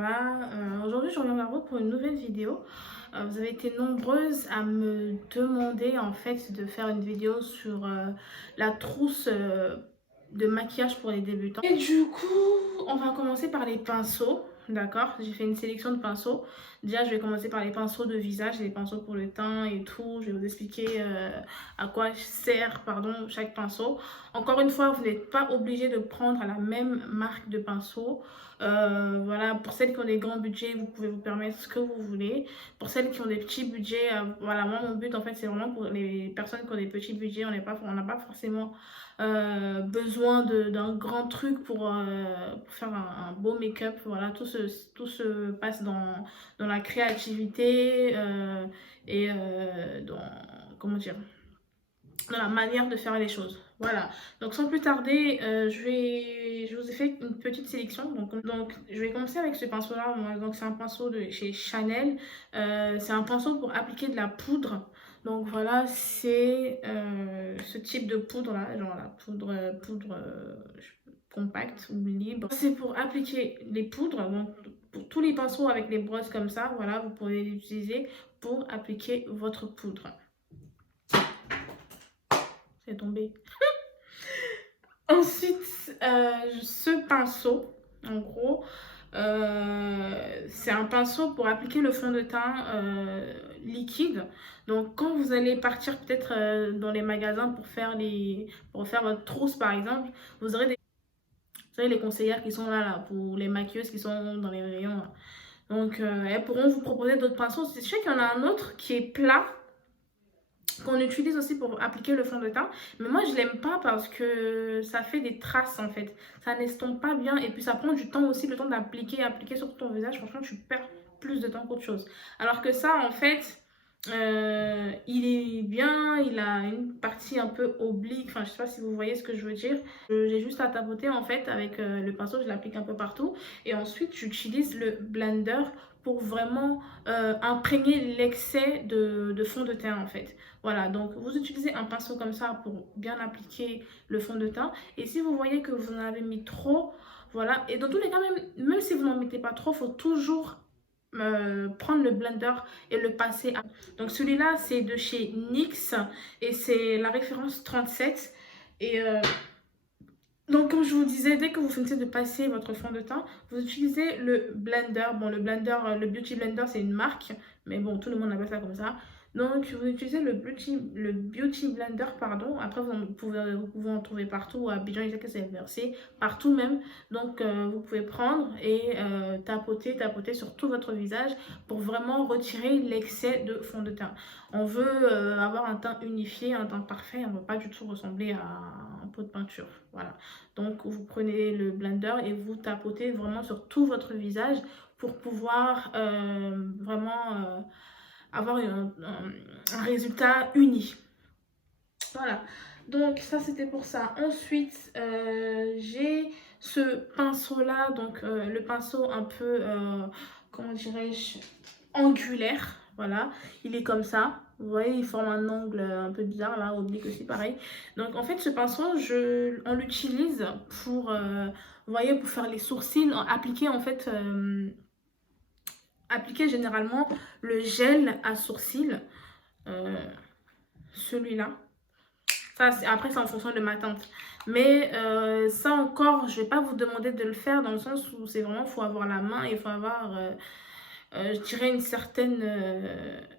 va? Aujourd'hui, je reviens vers vous pour une nouvelle vidéo. Vous avez été nombreuses à me demander en fait de faire une vidéo sur la trousse de maquillage pour les débutants. Et du coup, on va commencer par les pinceaux, d'accord? J'ai fait une sélection de pinceaux. Déjà, je vais commencer par les pinceaux de visage, les pinceaux pour le teint et tout. Je vais vous expliquer à quoi sert, pardon, chaque pinceau. Encore une fois, vous n'êtes pas obligé de prendre la même marque de pinceau. Voilà, pour celles qui ont des grands budgets, vous pouvez vous permettre ce que vous voulez. Pour celles qui ont des petits budgets, voilà, moi mon but en fait c'est vraiment pour les personnes qui ont des petits budgets, on n'a pas forcément besoin d'un grand truc pour faire un beau make-up. Voilà, tout se passe dans la créativité et comment dire, dans la manière de faire les choses. Voilà, donc sans plus tarder, je vous ai fait une petite sélection. Donc je vais commencer avec ce pinceau là. Donc c'est un pinceau de chez Chanel. C'est un pinceau pour appliquer de la poudre. Donc voilà, c'est ce type de poudre là, genre la poudre compacte ou libre. C'est pour appliquer les poudres. Donc pour tous les pinceaux avec les brosses comme ça, voilà, vous pouvez l'utiliser pour appliquer votre poudre. C'est tombé. Ensuite, ce pinceau, en gros, c'est un pinceau pour appliquer le fond de teint liquide. Donc, quand vous allez partir peut-être dans les magasins pour faire votre trousse, par exemple, vous aurez les conseillères qui sont là, pour les maquilleuses qui sont dans les rayons. Là. Donc, elles pourront vous proposer d'autres pinceaux. Je sais qu'il y en a un autre qui est plat, qu'on utilise aussi pour appliquer le fond de teint, mais moi je l'aime pas parce que ça fait des traces en fait, ça n'estompe pas bien et puis ça prend du temps aussi, le temps appliquer sur ton visage. Franchement tu perds plus de temps qu'autre chose, alors que ça en fait il est bien, il a une partie un peu oblique, enfin je sais pas si vous voyez ce que je veux dire. J'ai juste à tapoter en fait avec le pinceau, je l'applique un peu partout et ensuite j'utilise le blender pour vraiment imprégner l'excès de fond de teint en fait. Voilà, donc vous utilisez un pinceau comme ça pour bien appliquer le fond de teint. Et si vous voyez que vous en avez mis trop, voilà. Et dans tous les cas, même si vous n'en mettez pas trop, il faut toujours prendre le blender et le passer à... Donc celui-là, c'est de chez NYX et c'est la référence 37. Et donc, comme je vous disais, dès que vous finissez de passer votre fond de teint, vous utilisez le blender. Bon, le blender, le Beauty Blender, c'est une marque, mais bon, tout le monde appelle ça comme ça. Donc, vous utilisez le Beauty Blender, pardon. Après, vous pouvez en trouver partout. À Abidjan, il que c'est versé partout même. Donc, vous pouvez prendre et tapoter sur tout votre visage pour vraiment retirer l'excès de fond de teint. On veut avoir un teint unifié, un teint parfait. On ne veut pas du tout ressembler à un pot de peinture. Voilà. Donc, vous prenez le blender et vous tapotez vraiment sur tout votre visage pour pouvoir vraiment avoir un résultat uni. Voilà. Donc, ça, c'était pour ça. Ensuite, j'ai ce pinceau-là. Donc, le pinceau un peu, comment dirais-je, angulaire. Voilà. Il est comme ça. Vous voyez, il forme un angle un peu bizarre, là, oblique aussi, pareil. Donc, en fait, ce pinceau, on l'utilise pour, vous voyez, pour faire les sourcils, appliquer, en fait, appliquer généralement le gel à sourcils. Celui-là. Ça, après, c'est en fonction de ma teinte. Mais ça encore, je vais pas vous demander de le faire dans le sens où c'est vraiment, il faut avoir la main et il faut avoir... je dirais une certaine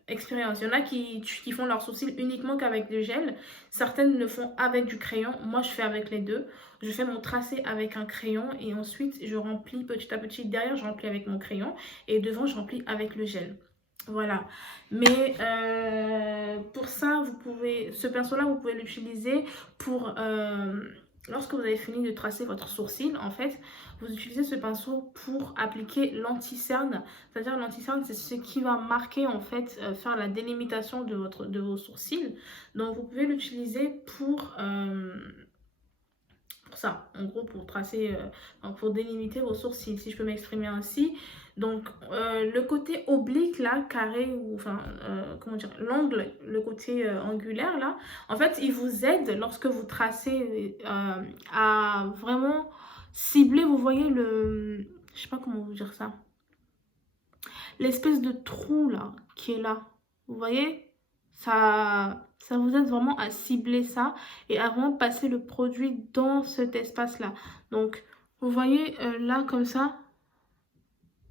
expérience. Il y en a qui font leurs sourcils uniquement qu'avec le gel. Certaines le font avec du crayon. Moi, je fais avec les deux. Je fais mon tracé avec un crayon et ensuite, je remplis petit à petit. Derrière, je remplis avec mon crayon et devant, je remplis avec le gel. Voilà. Mais pour ça, ce pinceau-là, vous pouvez l'utiliser pour... lorsque vous avez fini de tracer votre sourcil, en fait, vous utilisez ce pinceau pour appliquer l'anti-cerne. C'est-à-dire l'anti-cerne, c'est ce qui va marquer, en fait, faire la délimitation de vos sourcils. Donc, vous pouvez l'utiliser pour ça, en gros, pour tracer, pour délimiter vos sourcils, si je peux m'exprimer ainsi. Donc, le côté oblique, là, carré, ou enfin, comment dire, l'angle, le côté angulaire, là, en fait, il vous aide lorsque vous tracez à vraiment cibler, vous voyez, je sais pas comment vous dire ça. l'espèce de trou là qui est là. Vous voyez? Ça vous aide vraiment à cibler ça et à vraiment passer le produit dans cet espace-là. Donc, vous voyez là comme ça,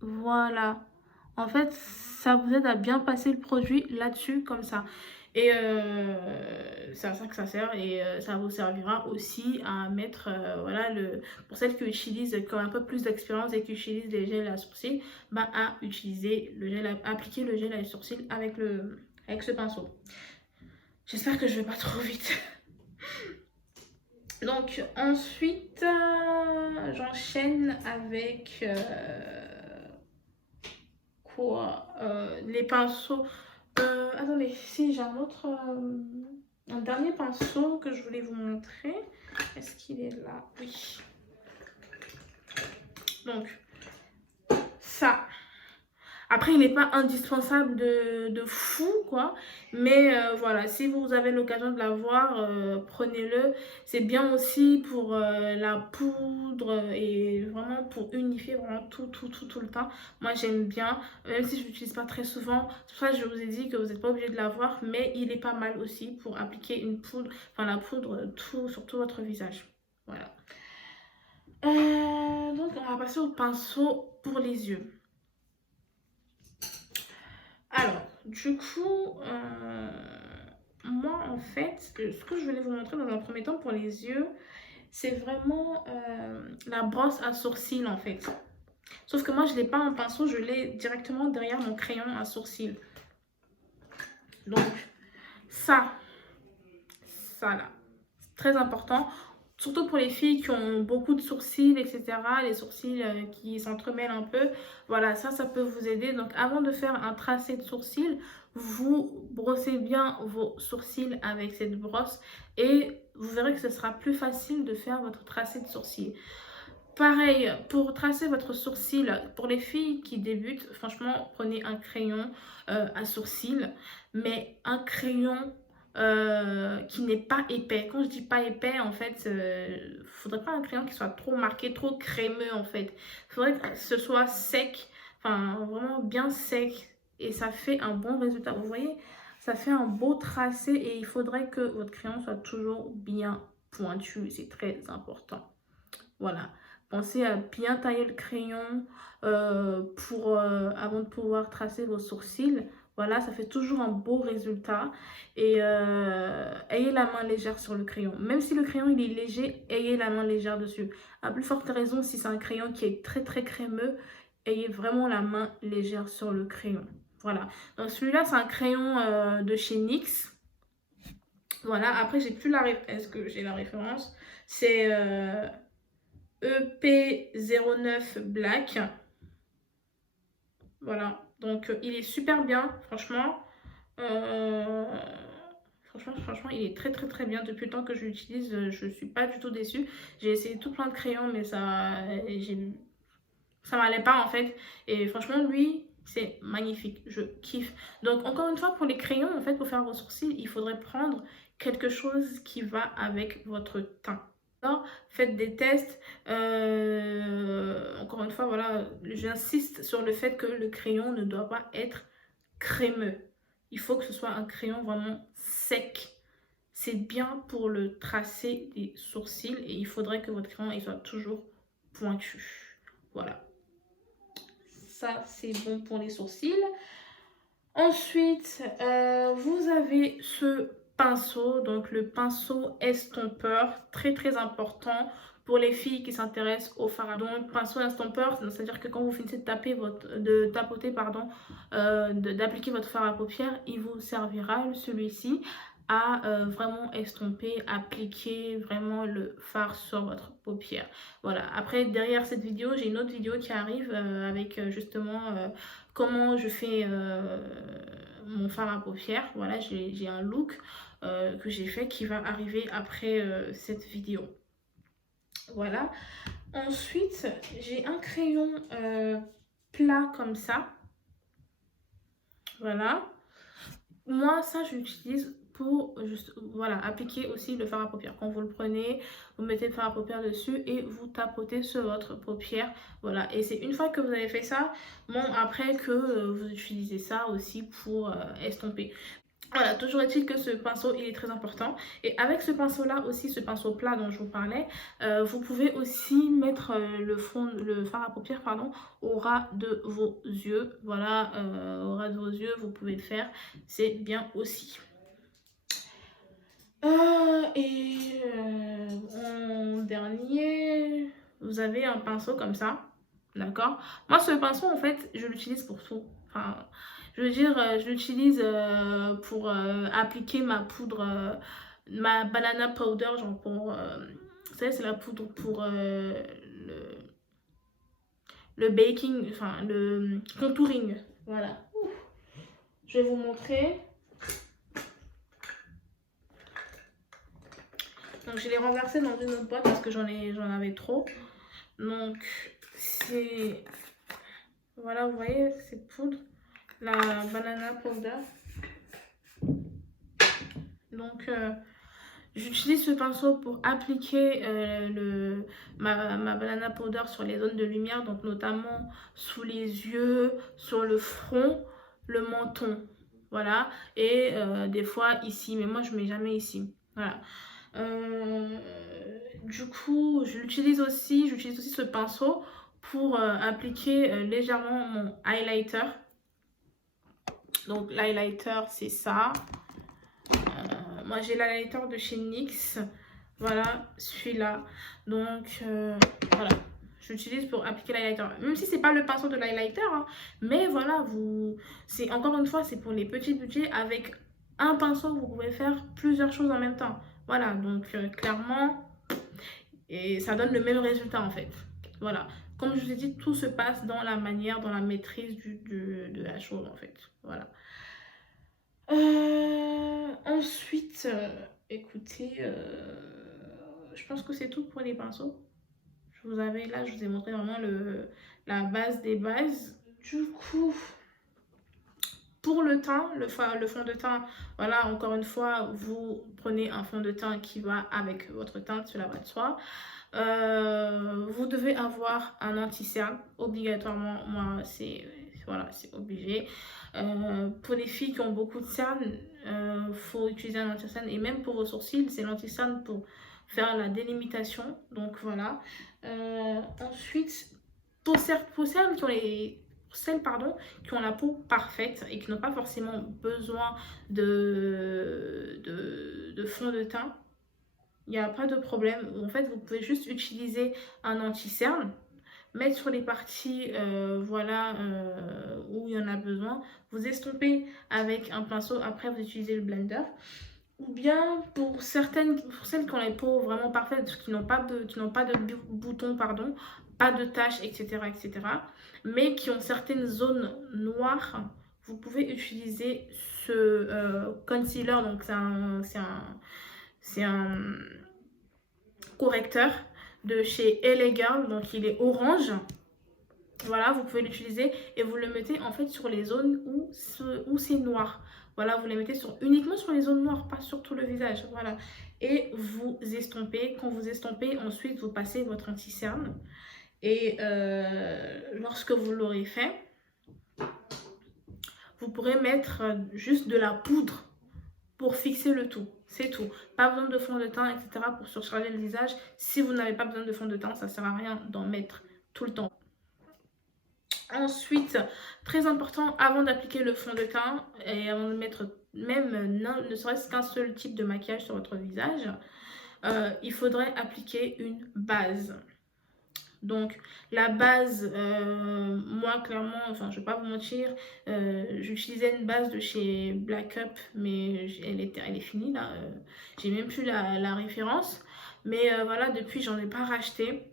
voilà. En fait, ça vous aide à bien passer le produit là-dessus comme ça. Et c'est à ça que ça sert et ça vous servira aussi à mettre, voilà, pour celles qui utilisent, qui ont un peu plus d'expérience et qui utilisent les gels à sourcils, bah, à utiliser le gel, à appliquer le gel à sourcils avec ce pinceau. J'espère que je vais pas trop vite. Donc ensuite, j'enchaîne avec les pinceaux. Attendez, si j'ai un dernier pinceau que je voulais vous montrer. Est-ce qu'il est là? Oui. Donc, ça. Après, il n'est pas indispensable de fou, quoi. Mais voilà, si vous avez l'occasion de l'avoir, prenez-le. C'est bien aussi pour la poudre et vraiment pour unifier vraiment tout le temps. Moi, j'aime bien, même si je ne l'utilise pas très souvent. C'est pour ça que je vous ai dit que vous n'êtes pas obligé de l'avoir. Mais il est pas mal aussi pour appliquer une poudre, enfin la poudre sur tout votre visage. Voilà. Donc, on va passer au pinceau pour les yeux. Alors, du coup, moi en fait, ce que je voulais vous montrer dans un premier temps pour les yeux, c'est vraiment la brosse à sourcils en fait. Sauf que moi je ne l'ai pas en pinceau, je l'ai directement derrière mon crayon à sourcils. Donc, ça là, c'est très important. Surtout pour les filles qui ont beaucoup de sourcils, etc. Les sourcils qui s'entremêlent un peu. Voilà, ça peut vous aider. Donc, avant de faire un tracé de sourcils, vous brossez bien vos sourcils avec cette brosse. Et vous verrez que ce sera plus facile de faire votre tracé de sourcils. Pareil, pour tracer votre sourcil, pour les filles qui débutent, franchement, prenez un crayon à sourcils. Mais un crayon qui n'est pas épais. Quand je dis pas épais, en fait, faudrait pas un crayon qui soit trop marqué, trop crémeux en fait. Il faudrait que ce soit sec, enfin vraiment bien sec et ça fait un bon résultat. Vous voyez, ça fait un beau tracé et il faudrait que votre crayon soit toujours bien pointu, c'est très important. Voilà, pensez à bien tailler le crayon avant de pouvoir tracer vos sourcils. Voilà, ça fait toujours un beau résultat. Et ayez la main légère sur le crayon. Même si le crayon il est léger, ayez la main légère dessus. À plus forte raison, si c'est un crayon qui est très très crémeux, ayez vraiment la main légère sur le crayon. Voilà. Donc celui-là, c'est un crayon de chez NYX. Voilà, après j'ai plus est-ce que j'ai la référence? C'est EP09 Black. Voilà, donc il est super bien, franchement. Franchement, il est très très très bien. Depuis le temps que je l'utilise, je suis pas du tout déçue. J'ai essayé tout plein de crayons, mais ça m'allait pas en fait. Et franchement, lui, c'est magnifique. Je kiffe. Donc encore une fois, pour les crayons, en fait, pour faire vos sourcils, il faudrait prendre quelque chose qui va avec votre teint. Alors, faites des tests. Encore une fois, voilà, j'insiste sur le fait que le crayon ne doit pas être crémeux. Il faut que ce soit un crayon vraiment sec. C'est bien pour le tracé des sourcils et il faudrait que votre crayon il soit toujours pointu. Voilà. Ça, c'est bon pour les sourcils. Ensuite, vous avez ce pinceau, donc le pinceau estompeur, très très important pour les filles qui s'intéressent au fard à donc pinceau estompeur, c'est-à-dire que quand vous finissez de tapoter, d'appliquer votre fard à paupières, il vous servira celui-ci à vraiment estomper, appliquer vraiment le fard sur votre paupière. Voilà, après derrière cette vidéo, j'ai une autre vidéo qui arrive avec justement comment je fais mon fard à paupières. Voilà, j'ai un look que j'ai fait qui va arriver après cette vidéo. Voilà. Ensuite, j'ai un crayon plat comme ça. Voilà. Moi, ça, je l'utilise pour juste, voilà, appliquer aussi le fard à paupières. Quand vous le prenez, vous mettez le fard à paupières dessus et vous tapotez sur votre paupière. Voilà, et c'est une fois que vous avez fait ça, bon, après que vous utilisez ça aussi pour estomper. Voilà, toujours est-il que ce pinceau, il est très important. Et avec ce pinceau-là aussi, ce pinceau plat dont je vous parlais, vous pouvez aussi mettre le fard à paupières, pardon, au ras de vos yeux. Voilà, au ras de vos yeux, vous pouvez le faire. C'est bien aussi. En dernier, vous avez un pinceau comme ça. D'accord? Moi, ce pinceau, en fait, je l'utilise pour tout. Enfin, je veux dire, je l'utilise pour appliquer ma poudre, ma banana powder, genre pour... vous savez, c'est la poudre pour le baking, enfin, le contouring. Voilà. Ouf. Je vais vous montrer. Donc, je l'ai renversé dans une autre boîte parce que j'en avais trop. Donc, c'est... Voilà, vous voyez, cette poudre. La banana powder. Donc, j'utilise ce pinceau pour appliquer ma banana powder sur les zones de lumière, donc notamment sous les yeux, sur le front, le menton. Voilà, et des fois ici, mais moi je mets jamais ici. Voilà. Du coup, j'utilise aussi ce pinceau pour appliquer légèrement mon highlighter. Donc l'highlighter, c'est ça. Moi j'ai l'highlighter de chez NYX. Voilà, celui-là. Donc voilà, j'utilise pour appliquer l'highlighter. Même si c'est pas le pinceau de l'highlighter, hein, mais voilà, c'est encore une fois, c'est pour les petits budgets. Avec un pinceau, vous pouvez faire plusieurs choses en même temps. Voilà, donc clairement, et ça donne le même résultat en fait. Voilà, comme je vous ai dit, tout se passe dans la manière, dans la maîtrise de la chose en fait. Voilà. Ensuite, écoutez, je pense que c'est tout pour les pinceaux. Je vous ai montré vraiment la base des bases. Du coup, pour le teint, le fond de teint, voilà, encore une fois, vous prenez un fond de teint qui va avec votre teinte, cela va de soi. Vous devez avoir un anti-cerne, obligatoirement, moi, voilà, c'est obligé. Pour les filles qui ont beaucoup de cernes, faut utiliser un anti-cerne, et même pour vos sourcils, c'est l'anti-cerne pour faire la délimitation. Donc voilà. Ensuite, pour celles qui ont la peau parfaite et qui n'ont pas forcément besoin de fond de teint, il n'y a pas de problème. En fait, vous pouvez juste utiliser un anti-cerne, mettre sur les parties voilà, où il y en a besoin, vous estompez avec un pinceau, après vous utilisez le blender. Ou bien pour celles qui ont les peaux vraiment parfaites, qui n'ont pas de boutons, pardon, pas de taches, etc., mais qui ont certaines zones noires, vous pouvez utiliser ce concealer. Donc c'est un correcteur de chez LA Girl, donc il est orange. Voilà, vous pouvez l'utiliser et vous le mettez en fait sur les zones où c'est noir. Voilà, vous les mettez uniquement sur les zones noires, pas sur tout le visage. Voilà, et vous estompez. Quand vous estompez, ensuite vous passez votre anti-cerne. Et lorsque vous l'aurez fait, vous pourrez mettre juste de la poudre pour fixer le tout. C'est tout. Pas besoin de fond de teint, etc. pour surcharger le visage. Si vous n'avez pas besoin de fond de teint, ça ne sert à rien d'en mettre tout le temps. Ensuite, très important, avant d'appliquer le fond de teint et avant de mettre même ne serait-ce qu'un seul type de maquillage sur votre visage, il faudrait appliquer une base. Donc la base, moi clairement, enfin je vais pas vous mentir, j'utilisais une base de chez Black Up, mais elle est finie là, j'ai même plus la référence. Mais voilà, depuis j'en ai pas racheté.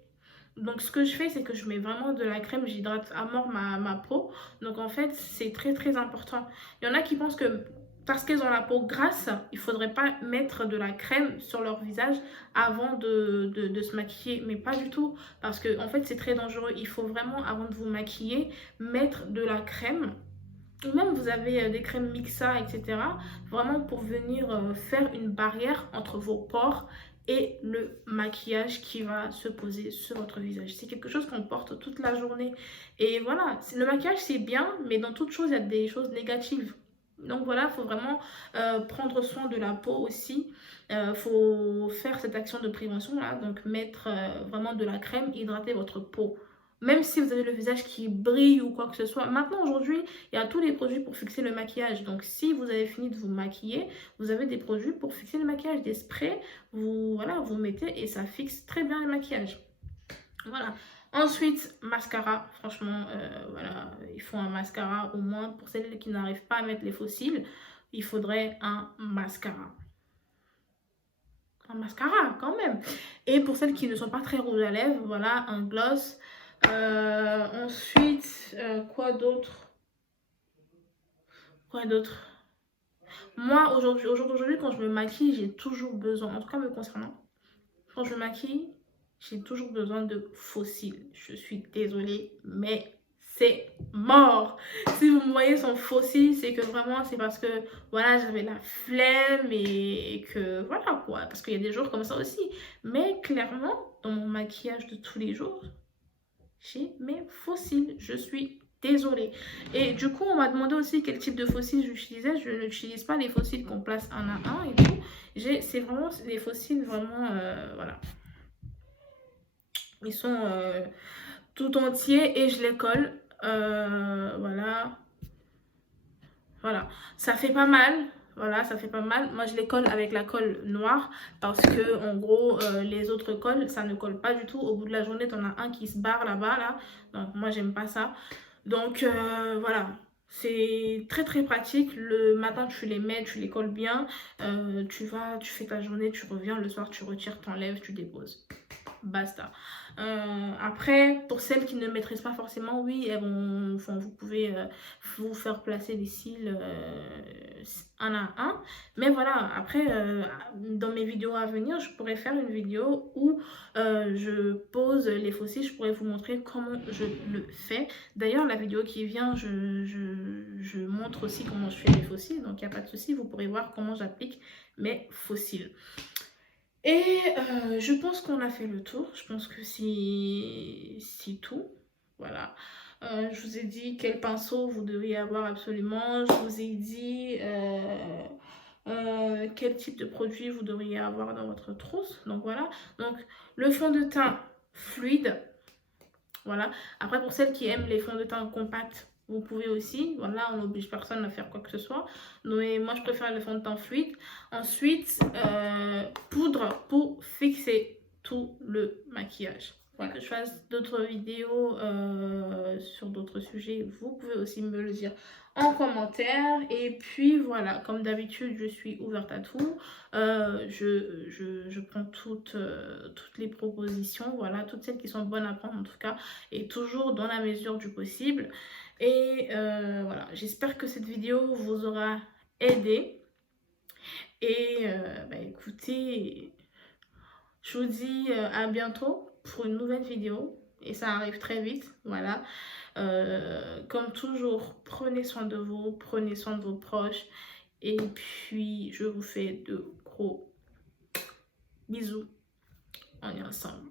Donc ce que je fais, c'est que je mets vraiment de la crème, j'hydrate à mort ma peau. Donc en fait, c'est très important. Il y en a qui pensent que parce qu'elles ont la peau grasse, il ne faudrait pas mettre de la crème sur leur visage avant de se maquiller. Mais pas du tout, parce que en fait, c'est très dangereux. Il faut vraiment, avant de vous maquiller, mettre de la crème ou même vous avez des crèmes Mixa, etc. Vraiment pour venir faire une barrière entre vos pores et le maquillage qui va se poser sur votre visage. C'est quelque chose qu'on porte toute la journée. Et voilà, le maquillage c'est bien, mais dans toute chose, il y a des choses négatives. Donc voilà, il faut vraiment prendre soin de la peau aussi. Il faut faire cette action de prévention là, donc mettre vraiment de la crème, hydrater votre peau. Même si vous avez le visage qui brille ou quoi que ce soit. Maintenant, aujourd'hui, il y a tous les produits pour fixer le maquillage. Donc, si vous avez fini de vous maquiller, vous avez des produits pour fixer le maquillage, des sprays. Voilà, vous mettez et ça fixe très bien le maquillage. Voilà. Ensuite, mascara. Franchement, voilà, il faut un mascara au moins. Pour celles qui n'arrivent pas à mettre les faux cils, il faudrait un mascara. Un mascara, quand même. Et pour celles qui ne sont pas très rouges à lèvres, voilà, un gloss. Ensuite, quoi d'autre? Quoi d'autre? Moi, aujourd'hui, quand je me maquille, j'ai toujours besoin, en tout cas me concernant, quand je me maquille, j'ai toujours besoin de faux cils. Je suis désolée, mais c'est mort. Si vous me voyez sans faux cils, c'est que vraiment, c'est parce que, voilà, j'avais la flemme et que, voilà, quoi. Parce qu'il y a des jours comme ça aussi. Mais clairement, dans mon maquillage de tous les jours, j'ai mes faux cils. Je suis désolée. Et du coup, on m'a demandé aussi quel type de fossiles j'utilisais. Je n'utilise pas les fossiles qu'on place un à un et tout. C'est vraiment des fossiles vraiment, voilà. Ils sont tout entiers et je les colle. Voilà. Voilà. Ça fait pas mal. Voilà, ça fait pas mal. Moi, je les colle avec la colle noire parce que, en gros, les autres colles, ça ne colle pas du tout. Au bout de la journée, t'en as un qui se barre là-bas, là. Donc, moi, j'aime pas ça. Donc, voilà. C'est très, très pratique. Le matin, tu les mets, tu les colles bien. Tu fais ta journée, tu reviens. Le soir, tu retires, t'enlèves, tu déposes. Basta. Après, pour celles qui ne maîtrisent pas forcément, oui, vous pouvez vous faire placer les cils un à un. Mais voilà, après, dans mes vidéos à venir, je pourrais faire une vidéo où je pose les faux cils. Je pourrais vous montrer comment je le fais. D'ailleurs, la vidéo qui vient, je montre aussi comment je fais les faux cils. Donc, il n'y a pas de souci, vous pourrez voir comment j'applique mes faux cils. Et je pense qu'on a fait le tour. Je pense que c'est tout. Voilà. Je vous ai dit quel pinceau vous devriez avoir absolument. Je vous ai dit quel type de produit vous devriez avoir dans votre trousse. Donc voilà. Donc le fond de teint fluide. Voilà. Après, pour celles qui aiment les fonds de teint compacts, vous pouvez aussi. Voilà, on n'oblige personne à faire quoi que ce soit. Mais moi, je préfère le fond de teint fluide. Ensuite, poudre pour fixer tout le maquillage. Voilà, que je fasse d'autres vidéos sur d'autres sujets, vous pouvez aussi me le dire en commentaire. Et puis voilà, comme d'habitude, je suis ouverte à tout. Je prends toutes les propositions, voilà, toutes celles qui sont bonnes à prendre en tout cas, et toujours dans la mesure du possible. Et voilà, j'espère que cette vidéo vous aura aidé. Et écoutez, je vous dis à bientôt pour une nouvelle vidéo. Et ça arrive très vite, voilà. Comme toujours, prenez soin de vous, prenez soin de vos proches. Et puis, je vous fais de gros bisous. On est ensemble.